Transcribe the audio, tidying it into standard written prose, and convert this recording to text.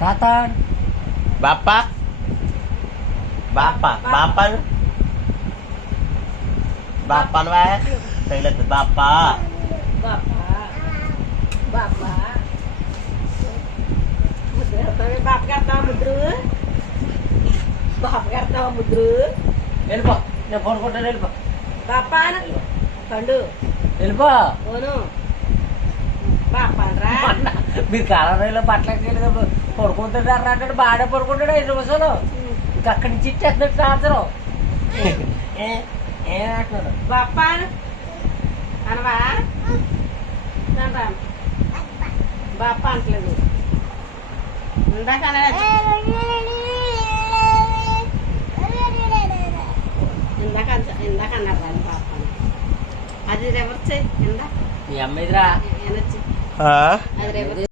తాత బాపా బాపా బాపా బాపాను తగిలేదు బాపా వెళ్ళిపో నేను పడుకుంటాను వెళ్ళిపో పండు వెళ్ళిపో బాపా మీరు కాలంలో బట్టలకి వెళ్ళి పడుకుంటాడు అంటే బాగా పడుకుంటాడు 5 నిమిషాలు ఇంకా అక్కడి నుంచి ఇచ్చేస్తున్నాడు టార్చరు ఏమంటున్నాడు బాపా అనవా బాపా అంటలేదు ఇందాక ఇందాక అన్నారు బాపా అది రివర్స్ ఇందాక మీ అమ్మ ఎదురా అది రివర్స్